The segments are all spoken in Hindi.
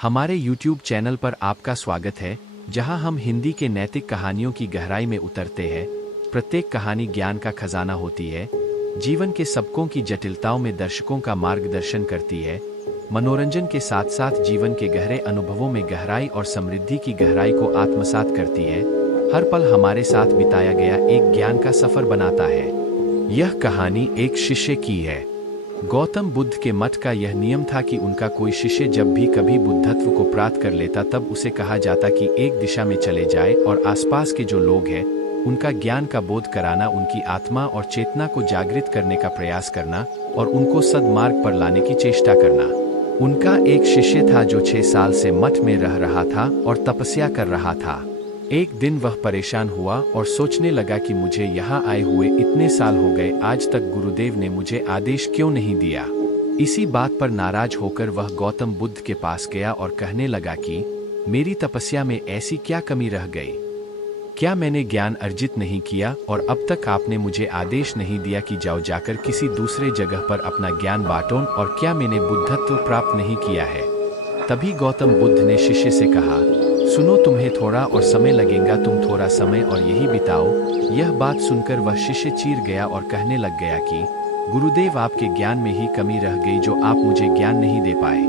हमारे YouTube चैनल पर आपका स्वागत है, जहां हम हिंदी के नैतिक कहानियों की गहराई में उतरते हैं। प्रत्येक कहानी ज्ञान का खजाना होती है, जीवन के सबकों की जटिलताओं में दर्शकों का मार्गदर्शन करती है। मनोरंजन के साथ साथ जीवन के गहरे अनुभवों में गहराई और समृद्धि की गहराई को आत्मसात करती है। हर पल हमारे साथ बिताया गया एक ज्ञान का सफर बनाता है। यह कहानी एक शिष्य की है। गौतम बुद्ध के मठ का यह नियम था कि उनका कोई शिष्य जब भी कभी बुद्धत्व को प्राप्त कर लेता तब उसे कहा जाता कि एक दिशा में चले जाए और आसपास के जो लोग हैं उनका ज्ञान का बोध कराना, उनकी आत्मा और चेतना को जागृत करने का प्रयास करना और उनको सद्मार्ग पर लाने की चेष्टा करना। उनका एक शिष्य था जो 6 साल से मठ में रह रहा था और तपस्या कर रहा था। एक दिन वह परेशान हुआ और सोचने लगा कि मुझे यहाँ आए हुए इतने साल हो गए, आज तक गुरुदेव ने मुझे आदेश क्यों नहीं दिया। इसी बात पर नाराज होकर वह गौतम बुद्ध के पास गया और कहने लगा कि मेरी तपस्या में ऐसी क्या कमी रह गई? क्या मैंने ज्ञान अर्जित नहीं किया और अब तक आपने मुझे आदेश नहीं दिया कि जाओ जाकर किसी दूसरे जगह पर अपना ज्ञान बांटो, और क्या मैंने बुद्धत्व प्राप्त नहीं किया है? तभी गौतम बुद्ध ने शिष्य से कहा, सुनो, तुम्हें थोड़ा और समय लगेगा, तुम थोड़ा समय और यही बिताओ। यह बात सुनकर वह शिष्य चीर गया और कहने लग गया कि गुरुदेव, आपके ज्ञान में ही कमी रह गई जो आप मुझे ज्ञान नहीं दे पाए।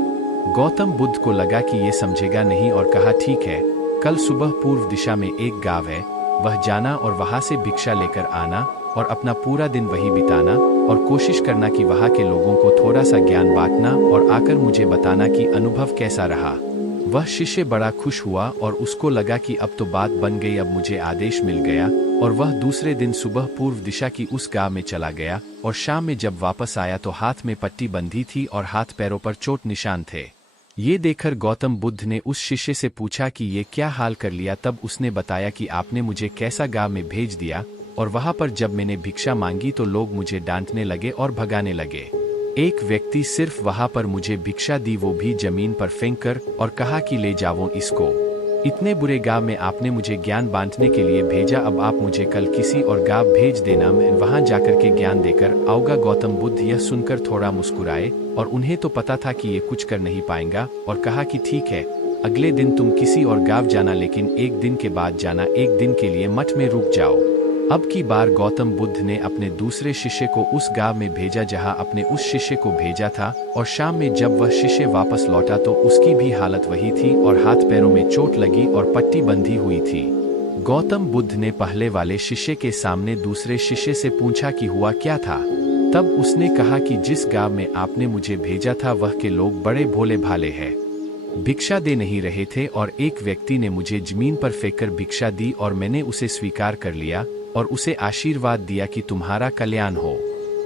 गौतम बुद्ध को लगा कि ये समझेगा नहीं और कहा, ठीक है, कल सुबह पूर्व दिशा में एक गांव है, वह जाना और वहां से भिक्षा लेकर आना और अपना पूरा दिन वही बिताना और कोशिश करना कि वहां के लोगों को थोड़ा सा ज्ञान बांटना और आकर मुझे बताना कि अनुभव कैसा रहा। वह शिष्य बड़ा खुश हुआ और उसको लगा कि अब तो बात बन गई, अब मुझे आदेश मिल गया। और वह दूसरे दिन सुबह पूर्व दिशा की उस गांव में चला गया और शाम में जब वापस आया तो हाथ में पट्टी बंधी थी और हाथ पैरों पर चोट निशान थे। ये देखकर गौतम बुद्ध ने उस शिष्य से पूछा कि ये क्या हाल कर लिया। तब उसने बताया कि आपने मुझे कैसा गांव में भेज दिया और वहां पर जब मैंने भिक्षा मांगी तो लोग मुझे डांटने लगे और भगाने लगे। एक व्यक्ति सिर्फ वहां पर मुझे भिक्षा दी, वो भी जमीन पर फेंककर, और कहा कि ले जाओ इसको। इतने बुरे गांव में आपने मुझे ज्ञान बांटने के लिए भेजा, अब आप मुझे कल किसी और गांव भेज देना, मैं वहां जाकर के ज्ञान देकर आऊंगा। गौतम बुद्ध यह सुनकर थोड़ा मुस्कुराए और उन्हें तो पता था कि ये कुछ कर नहीं पाएगा, और कहा कि ठीक है, अगले दिन तुम किसी और गांव जाना, लेकिन एक दिन के बाद जाना, एक दिन के लिए मठ में रुक जाओ। अब की बार गौतम बुद्ध ने अपने दूसरे शिष्य को उस गांव में भेजा जहां अपने उस शिष्य को भेजा था, और शाम में जब वह शिष्य वापस लौटा तो उसकी भी हालत वही थी और हाथ पैरों में चोट लगी और पट्टी बंधी हुई थी। गौतम बुद्ध ने पहले वाले शिष्य के सामने दूसरे शिष्य से पूछा कि हुआ क्या था। तब उसने कहा कि जिस गांव में आपने मुझे भेजा था वह के लोग बड़े भोले भाले हैं, भिक्षा दे नहीं रहे थे, और एक व्यक्ति ने मुझे जमीन पर फेंककर भिक्षा दी और मैंने उसे स्वीकार कर लिया और उसे आशीर्वाद दिया कि तुम्हारा कल्याण हो।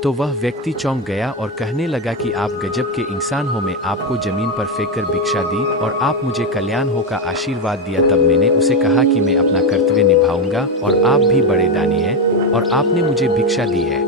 तो वह व्यक्ति चौंक गया और कहने लगा कि आप गजब के इंसान हो, मैं आपको जमीन पर फेंककर भिक्षा दी और आप मुझे कल्याण हो का आशीर्वाद दिया। तब मैंने उसे कहा कि मैं अपना कर्तव्य निभाऊंगा और आप भी बड़े दानी हैं और आपने मुझे भिक्षा दी है।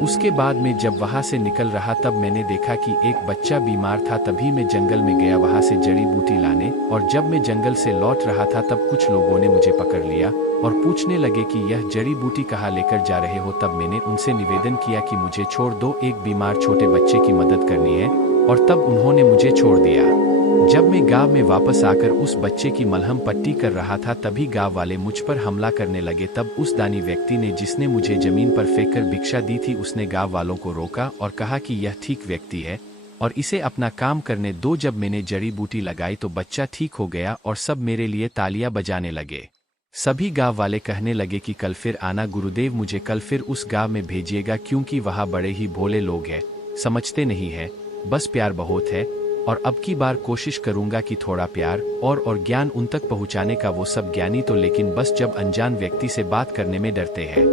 उसके बाद में जब वहां से निकल रहा तब मैंने देखा कि एक बच्चा बीमार था, तभी मैं जंगल में गया वहां से जड़ी बूटी लाने, और जब मैं जंगल से लौट रहा था तब कुछ लोगों ने मुझे पकड़ लिया और पूछने लगे कि यह जड़ी बूटी कहाँ लेकर जा रहे हो। तब मैंने उनसे निवेदन किया कि मुझे छोड़ दो, एक बीमार छोटे बच्चे की मदद करनी है, और तब उन्होंने मुझे छोड़ दिया। जब मैं गांव में वापस आकर उस बच्चे की मलहम पट्टी कर रहा था तभी गांव वाले मुझ पर हमला करने लगे। तब उस दानी व्यक्ति ने, जिसने मुझे जमीन पर फेंककर भिक्षा दी थी, उसने गांव वालों को रोका और कहा कि यह ठीक व्यक्ति है और इसे अपना काम करने दो। जब मैंने जड़ी बूटी लगाई तो बच्चा ठीक हो गया और सब मेरे लिए तालियां बजाने लगे। सभी गांव वाले कहने लगे कि कल फिर आना गुरुदेव, मुझे कल फिर उस गांव में भेजिएगा, क्योंकि वहां बड़े ही भोले लोग हैं, समझते नहीं है, बस प्यार बहुत है, और अब की बार कोशिश करूंगा कि थोड़ा प्यार और ज्ञान उन तक पहुंचाने का। वो सब ज्ञानी तो लेकिन बस जब अनजान व्यक्ति से बात करने में डरते हैं।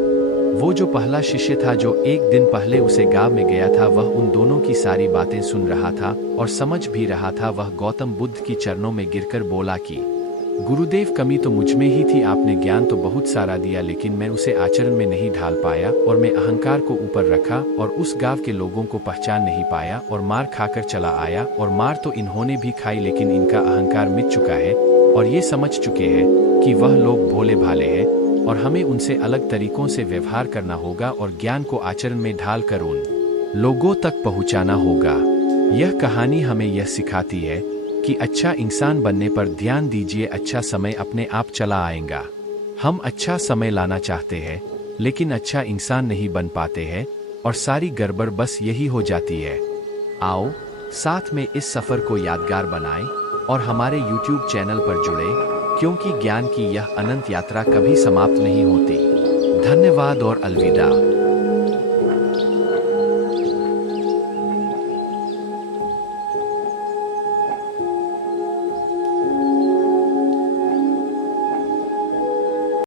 वो जो पहला शिष्य था जो एक दिन पहले उसे गांव में गया था, वह उन दोनों की सारी बातें सुन रहा था और समझ भी रहा था। वह गौतम बुद्ध की चरणों में गिरकर बोला कि गुरुदेव, कमी तो मुझ में ही थी, आपने ज्ञान तो बहुत सारा दिया लेकिन मैं उसे आचरण में नहीं ढाल पाया, और मैं अहंकार को ऊपर रखा और उस गांव के लोगों को पहचान नहीं पाया और मार खाकर चला आया। और मार तो इन्होंने भी खाई, लेकिन इनका अहंकार मिट चुका है और ये समझ चुके हैं कि वह लोग भोले भाले हैं और हमें उनसे अलग तरीकों से व्यवहार करना होगा और ज्ञान को आचरण में ढाल कर उन लोगों तक पहुँचाना होगा। यह कहानी हमें यह सिखाती है कि अच्छा इंसान बनने पर ध्यान दीजिए, अच्छा समय अपने आप चला आएगा। हम अच्छा समय लाना चाहते हैं लेकिन अच्छा इंसान नहीं बन पाते हैं और सारी गड़बड़ बस यही हो जाती है। आओ साथ में इस सफ़र को यादगार बनाएं और हमारे YouTube चैनल पर जुड़े, क्योंकि ज्ञान की यह अनंत यात्रा कभी समाप्त नहीं होती। धन्यवाद और अलविदा।